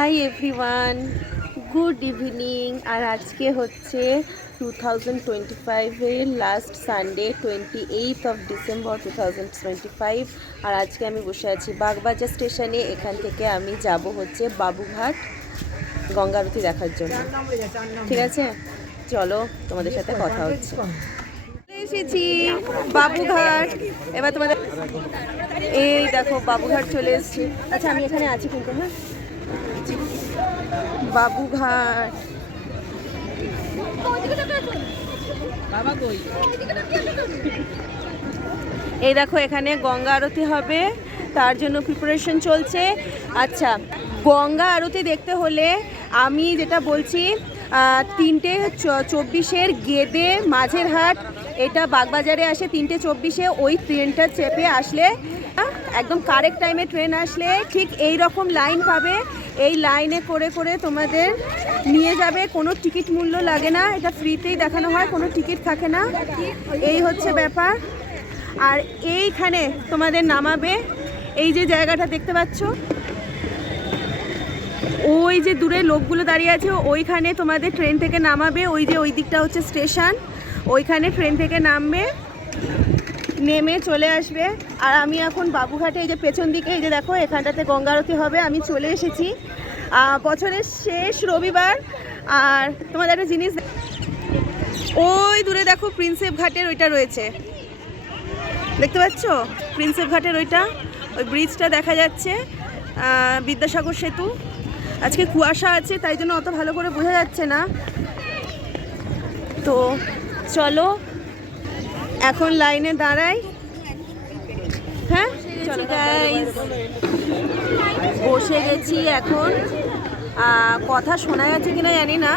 High everyone, good evening. আর আজকে হচ্ছে 2025-এর লাস্ট সানডে, 28 ডিসেম্বর 2025। আর আজকে আমি বসে আছি বাগবাজার স্টেশনে। এখান থেকে আমি যাব হচ্ছে বাবুঘাট গঙ্গা আরতি দেখার জন্য। ঠিক আছে, চলো তোমাদের সাথে কথা হচ্ছে। এসেছি বাবুঘাট। এবার তোমাদের এই দেখো বাবুঘাট চলে এসেছি। আচ্ছা আমি এখানে আছি কিন্তু, হ্যাঁ বাবুঘাট। এই দেখো এখানে গঙ্গা আরতি হবে, তার জন্য প্রিপারেশন চলছে। আচ্ছা, গঙ্গা আরতি দেখতে হলে আমি যেটা বলছি, 3:24 গেদে মাঝেরহাট, এটা বাগবাজারে আসে 3:24। ওই ট্রেনটা চেপে আসলে একদম কারেক্ট টাইমে ট্রেন আসলে ঠিক এই রকম লাইন পাবে। এই লাইনে করে করে তোমাদের নিয়ে যাবে, কোনো টিকিট মূল্য লাগে না, এটা ফ্রিতেই দেখানো হয়, কোনো টিকিট থাকে না। এই হচ্ছে ব্যাপার। আর এইখানে তোমাদের নামাবে, এই যে জায়গাটা দেখতে পাচ্ছ, ওই যে দূরে লোকগুলো দাঁড়িয়ে আছে, ওইখানে তোমাদের ট্রেন থেকে নামাবে। ওই যে ওই দিকটা হচ্ছে স্টেশন, ওইখানে ট্রেন থেকে নামবে, নেমে চলে আসবে। আর আমি এখন বাবুঘাটে, এই যে পেছন দিকে, এই যে দেখো এখানটাতে গঙ্গা আরতি হবে। আমি চলে এসেছি, বছরের শেষ রবিবার। আর তোমাদের একটা জিনিস, ওই দূরে দেখো প্রিন্সেপ ঘাটের ওইটা রয়েছে, দেখতে পাচ্ছ প্রিন্সেপ ঘাটের ওইটা, ওই ব্রিজটা দেখা যাচ্ছে, বিদ্যাসাগর সেতু। আজকে কুয়াশা আছে, তাই জন্য অত ভালো করে বোঝা যাচ্ছে না। তো চলো এখন লাইনে দাঁড়াই। হ্যাঁ চলো গাইস, বসে গেছি এখন। কথা শোনা যাচ্ছে কিনা জানি না,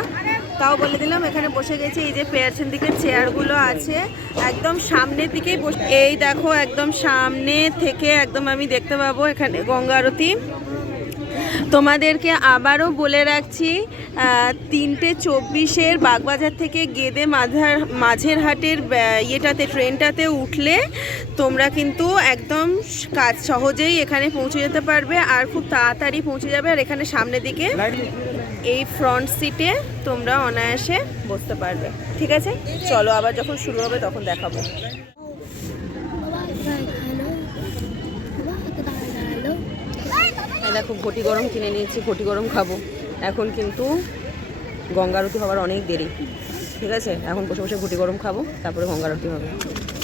তাও বলে দিলাম এখানে বসে গেছি। এই যে পেছন দিকে চেয়ারগুলো আছে, একদম সামনের দিকেই বসে। এই দেখো একদম সামনে থেকে একদম আমি দেখতে পাবো এখানে গঙ্গা আরতি। তোমাদেরকে আবারও বলে রাখছি, 3:24 বাগবাজার থেকে গেদে মাঝেরহাটের ইয়েটাতে, ট্রেনটাতে উঠলে তোমরা কিন্তু একদম কাজ সহজেই এখানে পৌঁছে যেতে পারবে, আর খুব তাড়াতাড়ি পৌঁছে যাবে। আর এখানে সামনের দিকে এই ফ্রন্ট সিটে তোমরা অনায়াসে বসতে পারবে। ঠিক আছে, চলো আবার যখন শুরু হবে তখন দেখাবো। দেখো ঘটি গরম কিনে নিয়েছি, ঘটি গরম খাবো। এখন কিন্তু গঙ্গা আরতি হওয়ার অনেক দেরি। ঠিক আছে, এখন বসে বসে ঘটি গরম খাবো, তারপরে গঙ্গা আরতি হবে।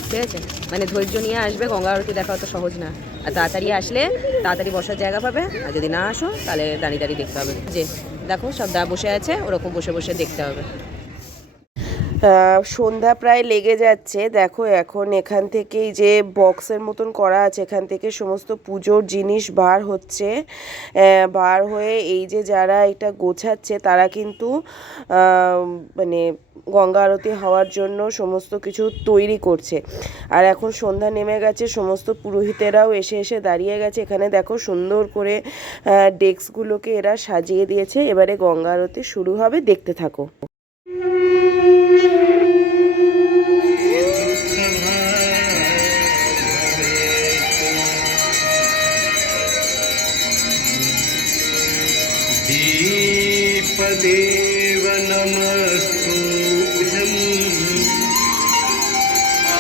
ঠিক আছে, মানে ধৈর্য নিয়ে আসবে, গঙ্গা আরতি দেখা অত সহজ না। আর তাড়াতাড়ি আসলে তাড়াতাড়ি বসার জায়গা পাবে, আর যদি না আসো তাহলে দাঁড়িয়ে দাঁড়িয়ে দেখতে হবে। যে দেখো সব বসে আছে, ওরকম বসে বসে দেখতে হবে। সন্ধ্যা প্রায় লেগে যাচ্ছে। দেখো এখন এখান থেকেই যে বক্সের মতন করা আছে, এখান থেকে সমস্ত পুজোর জিনিস বার হচ্ছে। বার হয়ে এই যে যারা এটা গোছাচ্ছে তারা কিন্তু মানে গঙ্গা আরতি হওয়ার জন্য সমস্ত কিছু তৈরি করছে। আর এখন সন্ধ্যা নেমে গেছে, সমস্ত পুরোহিতেরাও এসে এসে দাঁড়িয়ে গেছে। এখানে দেখো সুন্দর করে ডেস্কগুলোকে এরা সাজিয়ে দিয়েছে। এবারে গঙ্গা আরতি শুরু হবে, দেখতে থাকো। दीपदेव नमस्तुभ्यं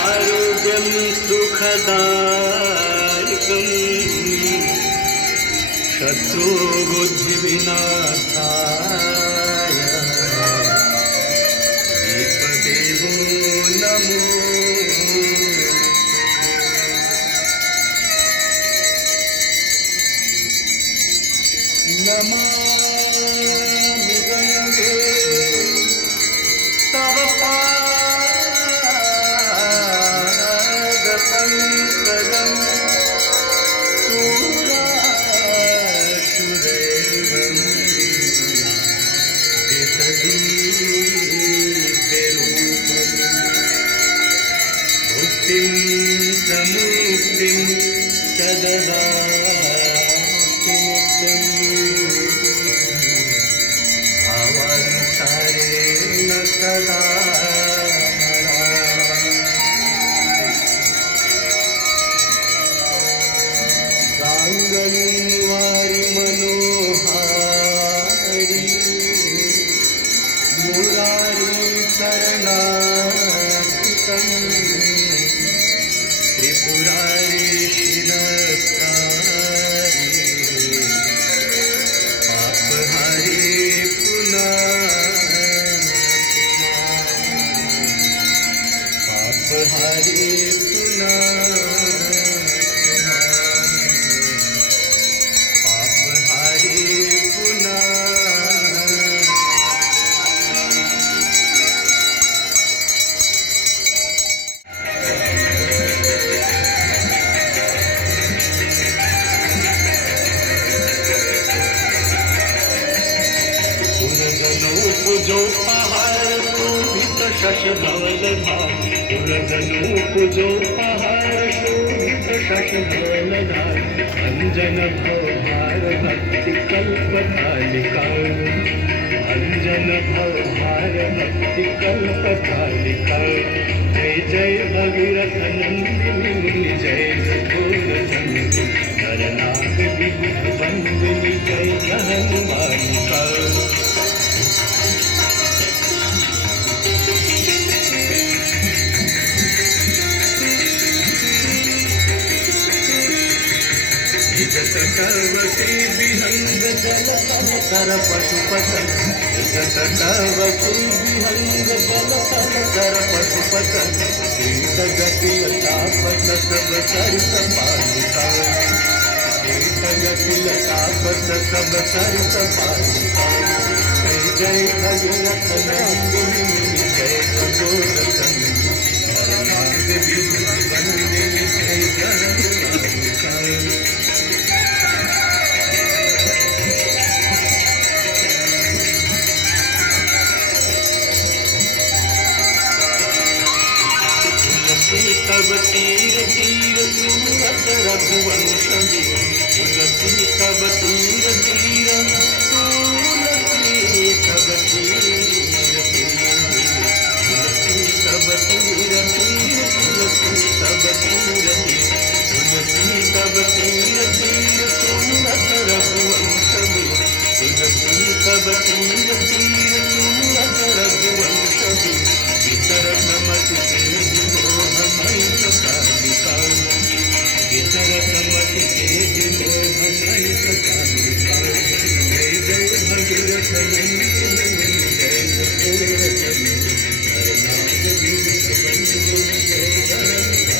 आरोग्यं सुखदायकं शत्रुबुद्धिविनाशाय दीपदेवो नमो नमः। मुक्तिं सददाति नित्यं भावानुसारेण सदा गाङ्गं वारि मनोहार सुरजनूप जो पहाड़ शोभित शशि धवल धार सुरजनूप जो पहाड़ शोभित शशि धवल धार अंजन भवभार भक्ति कल्पतालिका अंजन भवभार भक्ति कल्पतालिका जय जय भगीरथ नंदिनी जय जगोर जननी नरनाथ विबुध वंदिनी जय हनुमानिका जटवती विहंग जल कर पशुपतन जटवती विहंग जल कर पशुपतन कीट गति तापस सब सरित पालिका कीट गति तापस सब सरित पालिका जय जय भगीरथ नंदिनी जय जगोदन नरनाथ विबुध वंदिनी जय हनुमानिका तब तीर तीर सूरत रघुवंश तुलसी तब तीर तीर तुलसी तब तीर तुलसी तब तीर तीर तुलसी तब तीर तुलसी तब तीर तीर सूरत रघुवंश तुलसी तब तीर तीर सूरत रघुवंश इतर समझ तेज मोह मई सकालिका इतर समझ तेज मोह मई सकालिका जय जय भगीरथ नंदिनी जय जगोर जननी नरनाथ विबुध वंदिनी जय हनुमानिका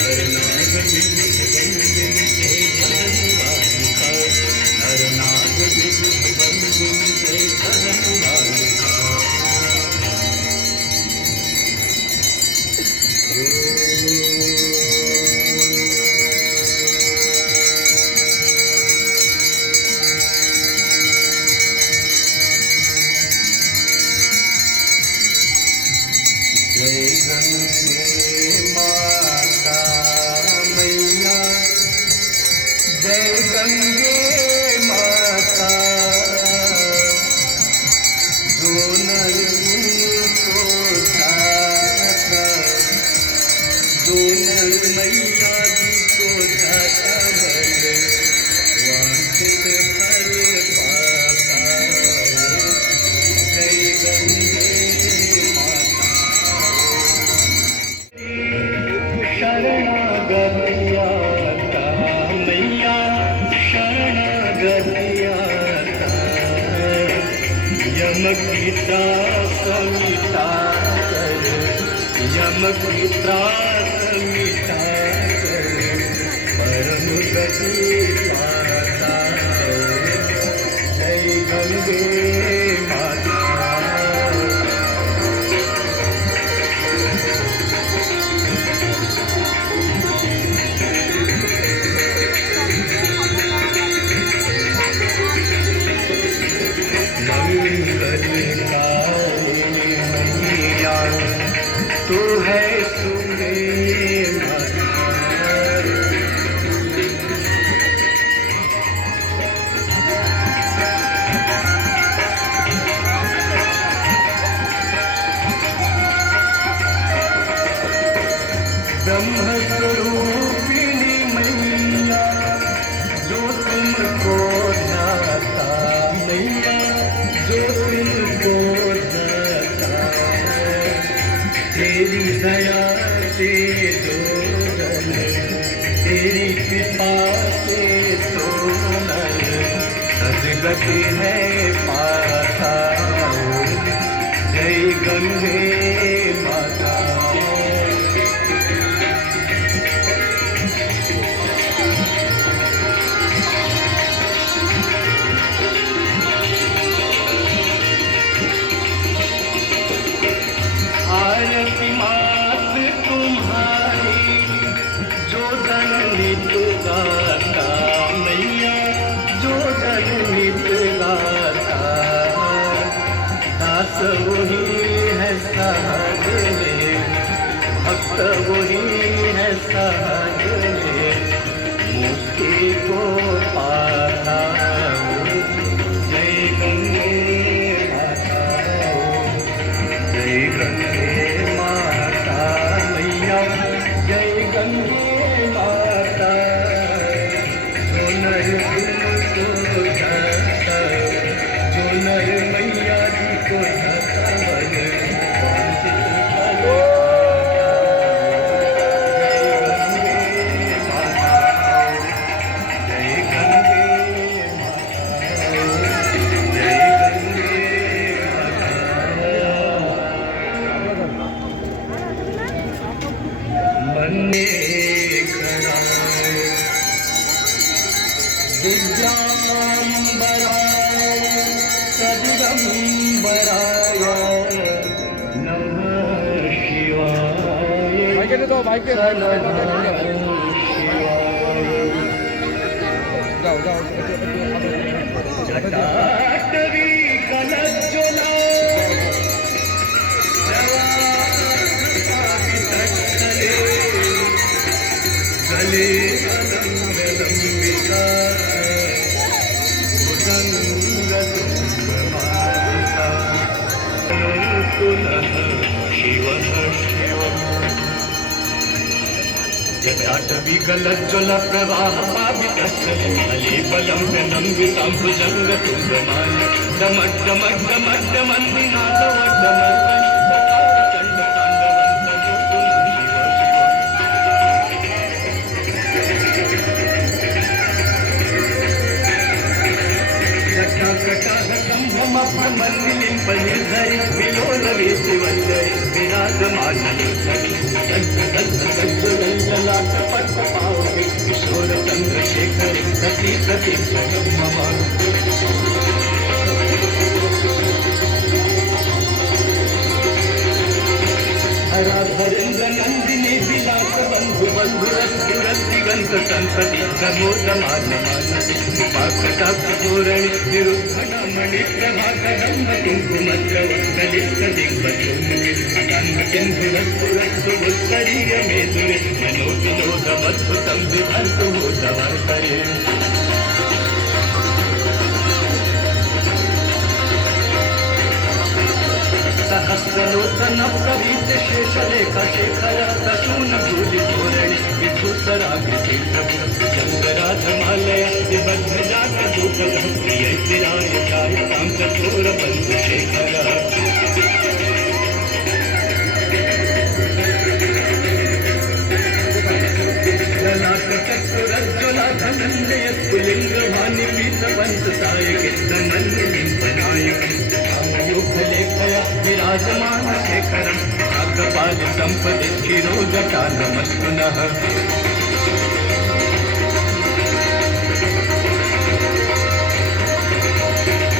नरनाथ विबुध वंदिनी जय हनुमानिका नरनाथ विबुध वंदिनी जय हनुमानिका जय गंगे माता मैया जय गंगे माता जो नर को जाता जो नर मैया जी को जाता बल वांछित फल पाता जय गंगे शरणागतियाता मैया शरणागतियाता यम की त्रास मिटा कर यम की त्रास मिटा कर परम गति पाता जय गंगे माता तू है सुने ब्रह्मस्वरूपिणी मैया जो तुमको ध्याता मैया जो तुमको ध्याता तेरी दया से जो जन तेरी कृपा से तो नर सदगति है पाता जय गंगे माता आरती मात तुम्हारी जो जन नित गाता मैया जो जन नित गाता वही है साथ में, भक्त वही है साथ में, मुक्ति को पाता हूँ। जय गंगे माता, जय गंगे माता मैया, जय गंगे माता। जो नर तुमको जाता, जो नर मैया जी को जाता मन, वांछित फल जय गंगे माता, जय गंगे माता। मन्ने कराय दिव्यांबराय सदिगंबराय नमः शिवाय। जटाटवी कलज्ज्वला जवावितस्थले गले अलंबिका भुजङ्गतुङ्गमालिका पुनः शिवः शिवः। जटाटवी कलज्ज्वल प्रवाहपावितस्थले गले बलं नम्बितां भुजङ्गतुङ्गमालिका धरि विलोलवे शिवल्लरि विराजमानले ललाट पद्म पावके किशोर चन्द्रशेखर प्रति प्रति मम। धरेन्द्र नंदिनी विलास बंधु बंधुरस्तिगंत संतति प्रमोदमान मानसी कृपाकटाक्ष धोरणि निरुद्धमणि प्रभाकरंग कुंकुमद्रवलिप्त दिग्वचुम्बि अगंग सिंधुरस्तुरस्तु उत्तरीय मेधुरे मनोविनोदमद्भुतं विभर्तु भूतवर्तये। सहस्रलोचन प्रवीत शेषलेख शेखर प्रसून भूलि धोरणि विधुसराकृति प्रभु चन्द्रराजमालय विबद्ध जातदूतः प्रिय चिराय ध्यायतां चकोर बन्धु शेखर। ललाट चक्षुरज्ज्वला धनञ्जय स्फुलिङ्गवाणि पीतवन्तसायके दमन्यलिम्बनायकम् योगलेखया विराजमान शेखरं भागपाल संपदि शिरोजटा नमस्तुनः।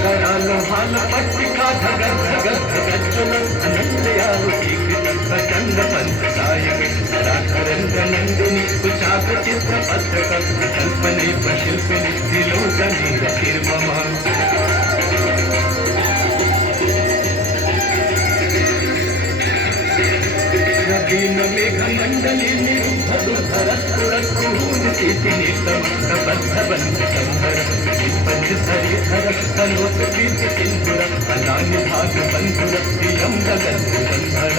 करालहाल पट्टिका धगद् धगद् धगज्ज्वलं अनन्दयारुतीकृतं प्रचण्ड पन्थसायक धराधरन्दनन्दिनी कुचाकचित्रपत्रकं कल्पने प्रशिल्पिनि त्रिलोचनी रतिर्मम। मेघमण्डले निरुद्धदुर्धरस्फुरत्कुहूनिशीतिनितमस्तबद्धबन्धसंहर विपञ्चसरिधर तनोत्कीर्तिसिन्धुर फलानि भागबन्धुर प्रियं जगद्भुवन्धर।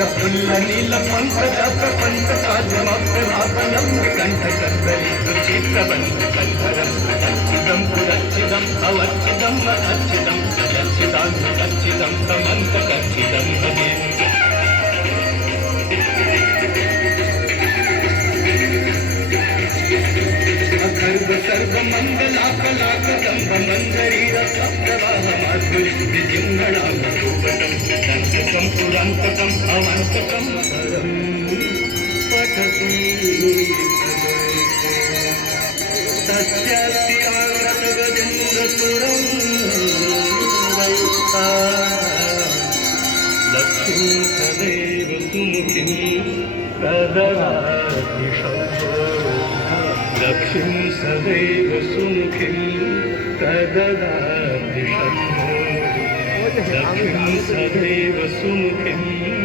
प्रफुल्लनीलपङ्कजप्रपञ्चकार्यमप्रभाफलं विकण्ठकर्तरि सुचित्रबन्धकन्धरम् अच्छिदं पुरच्छिदम् अवर्च्छिदम् अच्छिदं यच्छिदान्तकच्छिदं तमन्तकच्छिदं भजे। अखर्व सर्वमङ्गलाकलाकदम्भ मन्जरीरसप्रवाहमाधुरि विजिह्वणामरूपटं दंशकं पुरान्तकम् अवान्तकं पठति तस्यास्ति आङ्गतगजेन्द्रसुरं वयुक्ता लक्ष्मीं सदैव सुमुखीं प्रददाति शम्भो। लक्ष्मीं सदैव सुमुखीं प्रददाति शम्भो लक्ष्मीं सदैव सुमुखीं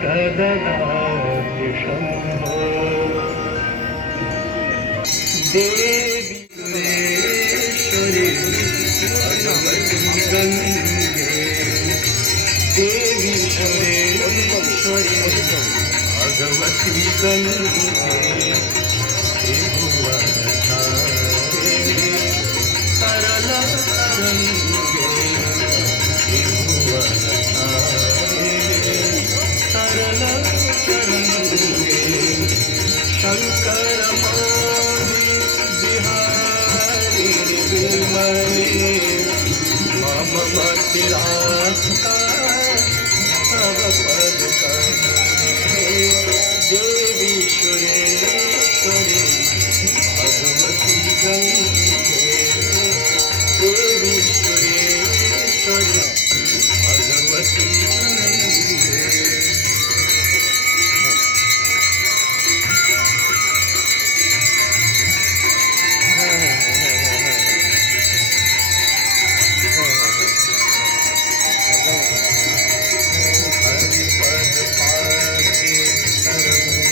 प्रददाति शम्भो देवी सुरेश्वरी भगवती गंगे देवी सुरेश्वरी भगवती गंगे त्रिभुवनधारिणी सरल तरंगे त्रिभुवनधारिणी सरल तरंगे शंकर मौली बिहारी विमले मम मतिलास्ता तव पद कमले देवी सुरेश्वरी भगवती गंगे देवी सुरेश्वरी भगवती गंगे हरिपद पाके तरंगे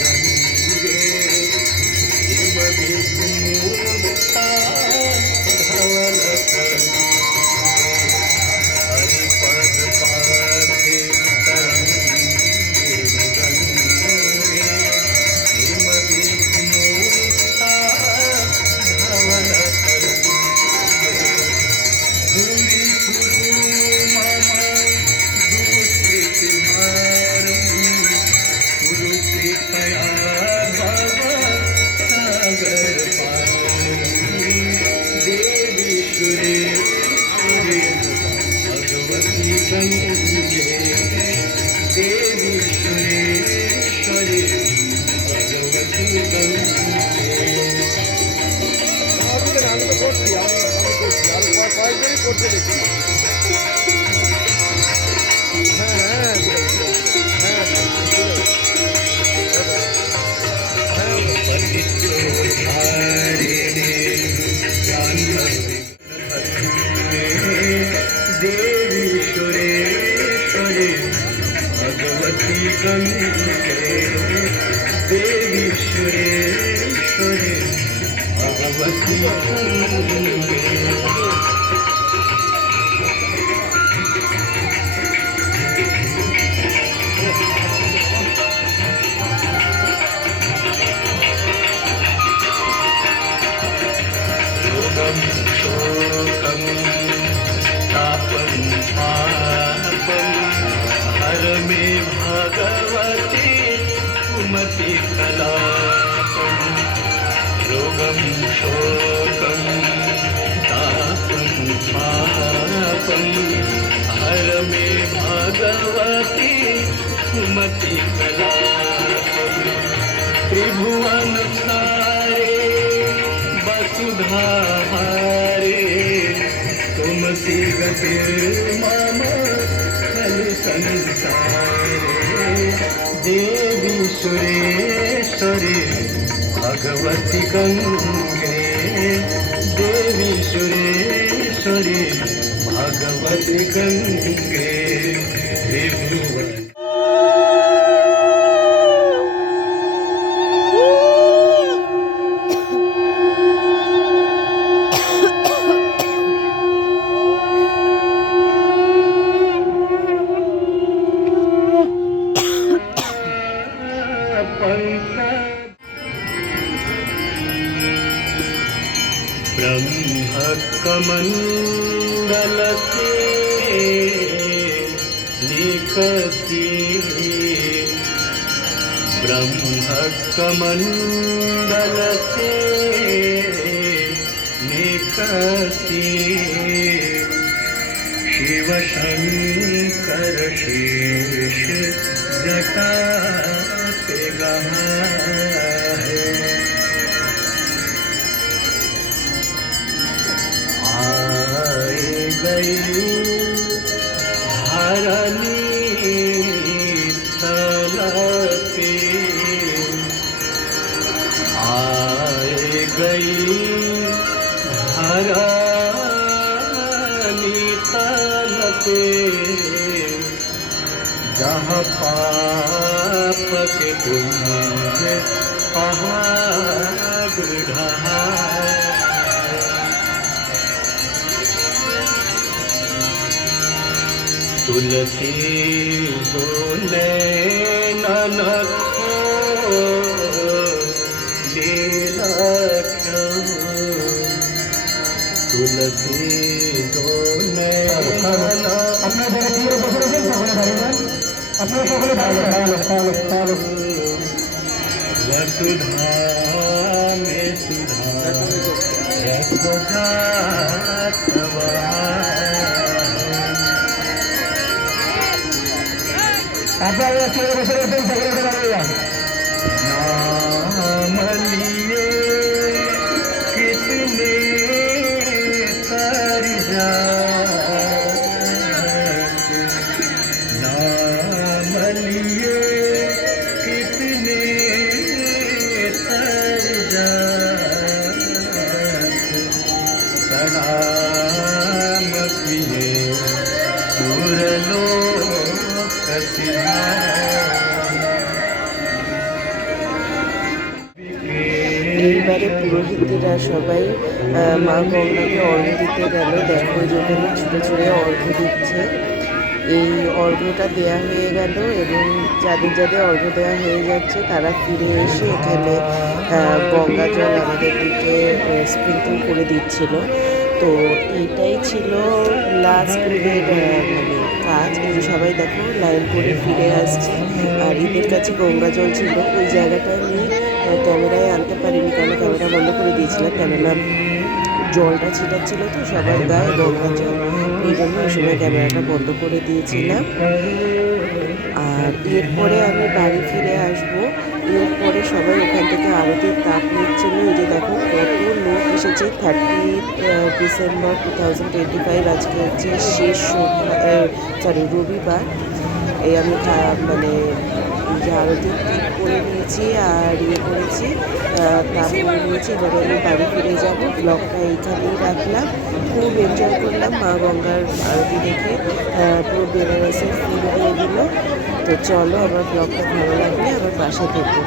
गंगे हिम विमुक्ता धवल तरंगे हरिपद पाके तरंगे गंगे हिम विमुक्ता धवल तरंगे धूरी कुरु मम दुष्कृतिहारं कुरु कृपया भव सागरपारं देवी सुरेश्वरी भगवती गंगे देवी सुरेश्वरी भगवती गंगे আমি তো করছি আমি কয়েকজনই করতে দেখছি হ্যাঁ হ্যাঁ হ্যাঁ पतितोद्धारिणे जाह्नवी देवी सुरेश्वरी भगवती गंगे देवी सुरेश्वरी भगवती गंगे शोकं शोकं तापं पापं हर मे भगवती कुमति कलापं रोगं शोकं तापं पापं हर मे भगवती कुमति कलापं त्रिभुवन सारे वसुधाहारे तुमसी गतिर्मम खलु संसारे देवी सुरेश्वरी भगवती गंगे देवी सुरेश्वरी भगवती गंगे त्रिभुवन ब्रह्मकमण्डल से निकसी ब्रह्मकमण्डल से निकसी शिव शंकर शेष जटा पे गहा है आए गई धरनी तल पे आए गई धारा निकाल पे, जहाँ पाप के कुंज पहाड़ ढहा। तुलसी बोले ननखो लीला क्यों, तुलसी बोले अपने बड़े तीर बसरे से सकले धरेंगे अपने सकले धरेंगे वसुधा में सुधा रसजातवा। अपने तीर बसरे से सकले धरेंगे नाम लिए कितने तर जात, नाम लिए कितने तर जात, प्रणाम किए सुरलोक এইবারে পুরোহিতরা সবাই মা গঙ্গাকে অর্ঘ্য দিতে গেল। দেখো যেখানে ছুটে ছুটে অর্ঘ্য দিচ্ছে। এই অর্ঘ্যটা দেওয়া হয়ে গেল এবং যাদের যাদের অর্ঘ্য দেওয়া হয়ে যাচ্ছে তারা ফিরে এসে এখানে গঙ্গা জল আমাদের দিকে স্প্রিঙ্কল করে দিচ্ছিল। তো এইটাই ছিল লাস্ট মানে কাজ। এই যে সবাই দেখো লাইন করে ফিরে আসছে। আর ঈদের কাছে গঙ্গা জল ছিল, ওই জায়গাটা আমি ক্যামেরায় আনতে পারিনি, কেন ক্যামেরা বন্ধ করে দিয়েছিলাম, কেননা জলটা ছিটাচ্ছিল তো সবার গায়ে গঙ্গা জল, এই জন্য ওই সময় ক্যামেরাটা বন্ধ করে দিয়েছিলাম। আর এরপরে আমি বাড়ি ফিরে আসবো। এরপরে সবাই ওখান থেকে আরতির তাপ নিচ্ছিল। এই যে দেখো কত লোক এসেছে। 30 ডিসেম্বর 2025 আজকে হচ্ছে শেষ রবিবার। এই আমি মানে যে আরতির টিপ করে নিয়েছি আর ইয়ে করেছি, তাপ করে নিয়েছি। এবারে আমি বাড়ি ফিরে যাব। ব্লগটা এইখানেই রাখলাম। খুব এনজয় করলাম মা গঙ্গার আরতি দেখে, পুরো বেনারসের ফুল দিয়ে দিল। তো চলো, আমার ব্লগটা ভালো লাগলে আমার পাশে থেকো।